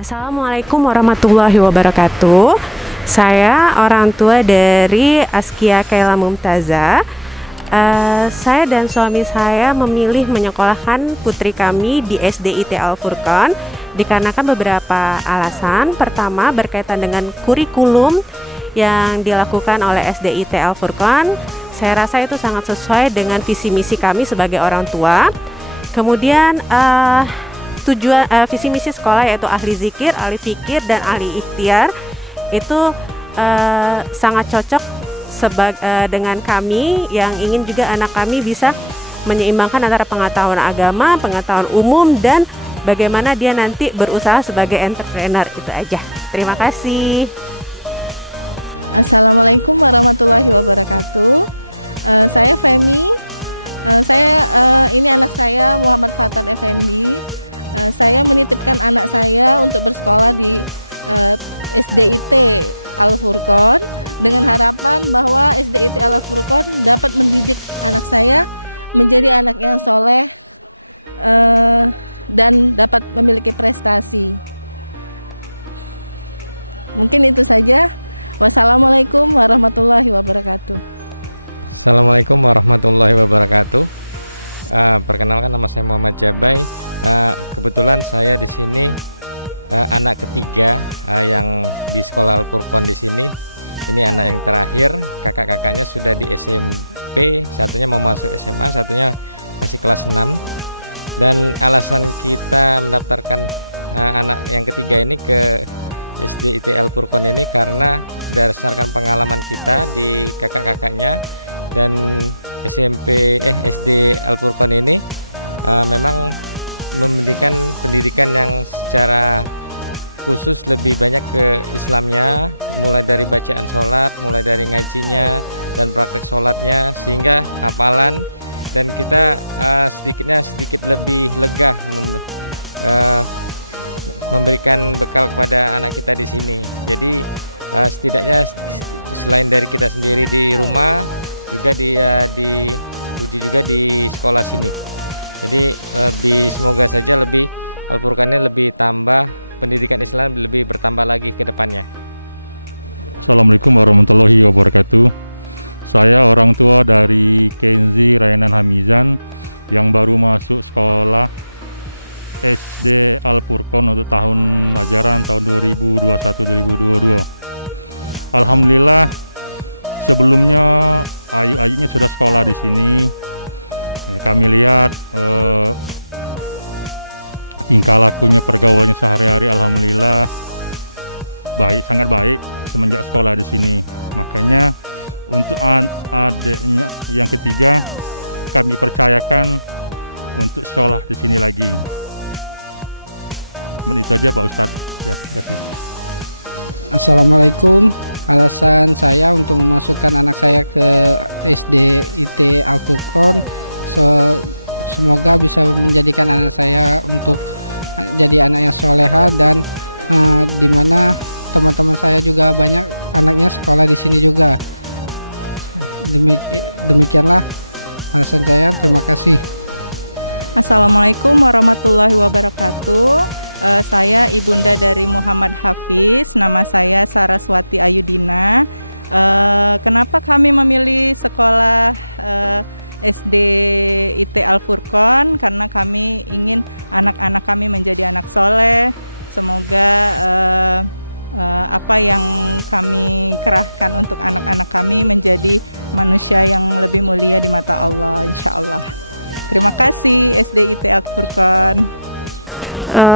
Assalamualaikum warahmatullahi wabarakatuh. Saya orang tua dari Askia Kaila Mumtaza. Saya dan suami saya memilih menyekolahkan putri kami di SDIT Al Furqon dikarenakan beberapa alasan. Pertama, berkaitan dengan kurikulum yang dilakukan oleh SDIT Al Furqon. Saya rasa itu sangat sesuai dengan visi misi kami sebagai orang tua. Kemudian tujuan visi misi sekolah yaitu ahli zikir, ahli fikir, dan ahli ikhtiar itu sangat cocok dengan kami yang ingin juga anak kami bisa menyeimbangkan antara pengetahuan agama, pengetahuan umum, dan bagaimana dia nanti berusaha sebagai entrepreneur. Itu aja. Terima kasih. Assalamualaikum warahmatullahi wabarakatuh. Saya Femi. Ini anak saya Muhammad Fatan Effendi. Saya menitipkan anak saya untuk bersekolah di SDIT Al Furqon dengan harapan bahwa SDIT Al Furqon dapat mendidik anak saya menjadi anak yang soleh dan dapat memiliki prestasi. Mungkin itu saja. Wassalamualaikum warahmatullahi wabarakatuh. Assalamualaikum warahmatullahi wabarakatuh. Perkenalkan, nama saya Muhammad Jabai. Kebetulan saya di sini anak ketiga yang di sekolah Al Furqon di sini. Ini anak yang terakhir. Kakak-kakaknya sudah di SMP, satunya mau masuk SMA, satunya masih kelas 6. Dan alasan kita mendaftarkan anak yang ketiga ini ke SDIT Al Furqon ini karena berdasarkan pengalaman kita di kakak-kakaknya dan SD Al Furqon ini memang memberikan pendidikan yang secara khusus lebih banyak ke Islamnya, mulai dari bacaan sholat, mulai dari ngajinya dan praktek sholatnya, sehingga hafalan dan kita sedikit lebih lega memberikan bekal kepada anak kita di sini. Jadi setidaknya selain dari kita sendiri di rumah, juga dia diuji juga di sekolah sini. Jadi semoga saja lebih Al Furqon ini lebih tambah pendidikan Islam lebih bertambah lagi ke depannya. Assalamualaikum warahmatullahi wabarakatuh. Saya orang tua dari Kenzi Rainan Hamizan yang baru masuk sekolah SD Al Furqon untuk tahun ajaran tahun 2021-2022. Alhamdulillah, sebelumnya ayu-ayunya sudah sekolah di sini. Kami lihat tingkah lakunya, pergaulannya sehari-hari, alhamdulillah baik, sangat baik semenjak sekolah di sini. Makanya untuk adiknya yang ketiga kami percayakan untuk sekolah di sini lagi. Itu aja Pak Ustadz. Ya, terima kasih. Assalamualaikum. Alasan saya untuk memasukkan anak saya ke SDIT Al Furqon, semoga bisa menjadikan anak saya untuk jadi anak yang soleha dan dimana teman-teman saya juga banyak anaknya sekolah di sini juga. Demikianlah alasan saya. Terima kasih. Assalamualaikum warahmatullahi wabarakatuh. Saya ibunda dari Muhammad Hafiz. Nama saya Saraswati Ayudina. Kenapa kami memilih sekolah SDIT Al Furqon? Karena kami ingin anak-anak kami menjadi anak soleh. Semoga apa yang kami kerahkan untuk anak-anak kami menjadi manusia yang lebih mulia di mata Allah, insya Allah. Terima kasih SDIT Al Furqon.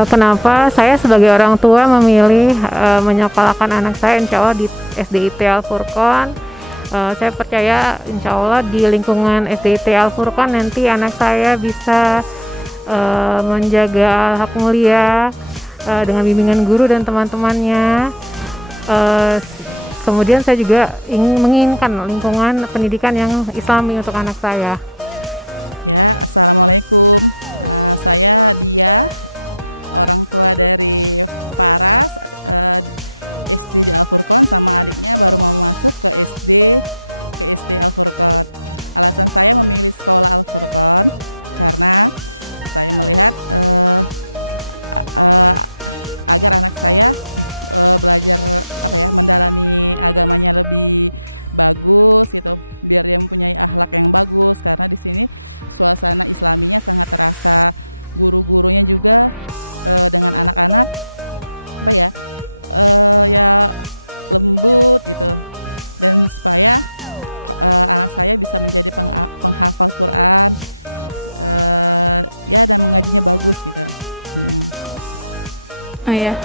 Kenapa saya sebagai orang tua memilih menyekolahkan anak saya insya Allah di SDIT Al Furqon? Saya percaya insya Allah di lingkungan SDIT Al Furqon nanti anak saya bisa menjaga hak mulia dengan bimbingan guru dan teman-temannya. Kemudian saya juga menginginkan lingkungan pendidikan yang islami untuk anak saya. Ya, Assalamualaikum. Saya Dia, orang tua dari Faras, SD di Al Furqon, sama adiknya baru mau masuk ke SD Al Furqon. Alasan saya memilih sekolah Al Furqon karena saya melihat agar anak saya belajar mendalami agamanya lebih bagus gitu, biar dia mempunyai akhlak yang bagus, karena di sini suasana islaminya sangat terasa. Guru-gurunya juga dengan anak-anak ya lembut gitu, dan supaya anak saya bisa menjadi penghafal Quran dan mengajinya bagus gitu. Oh ya,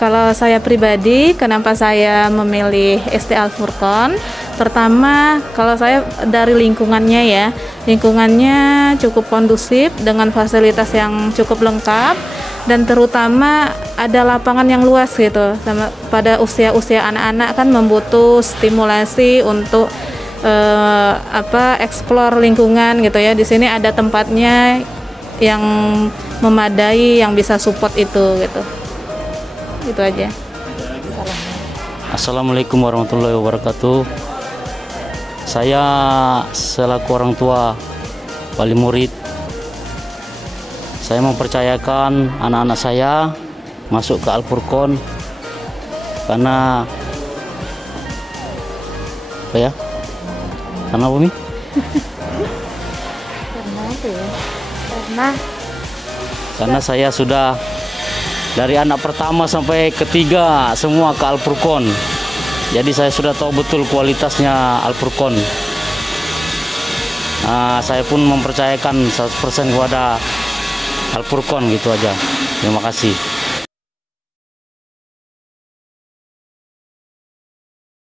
kalau saya pribadi, kenapa saya memilih SD Al Furqon? Pertama, kalau saya dari lingkungannya ya, lingkungannya cukup kondusif dengan fasilitas yang cukup lengkap, dan terutama ada lapangan yang luas gitu. Pada usia-usia anak-anak kan membutuh stimulasi untuk explore lingkungan gitu ya. Di sini ada tempatnya yang memadai yang bisa support itu gitu. Itu aja. Assalamualaikum warahmatullahi wabarakatuh. Saya selaku orang tua wali murid, saya mempercayakan anak-anak saya masuk ke Al Furqon karena Karena apa, Mi? Karena saya sudah dari anak pertama sampai ketiga semua ke Al Furqon. Jadi saya sudah tahu betul kualitasnya Al Furqon. Saya pun mempercayakan 100% kepada Al Furqon, gitu aja. Terima kasih.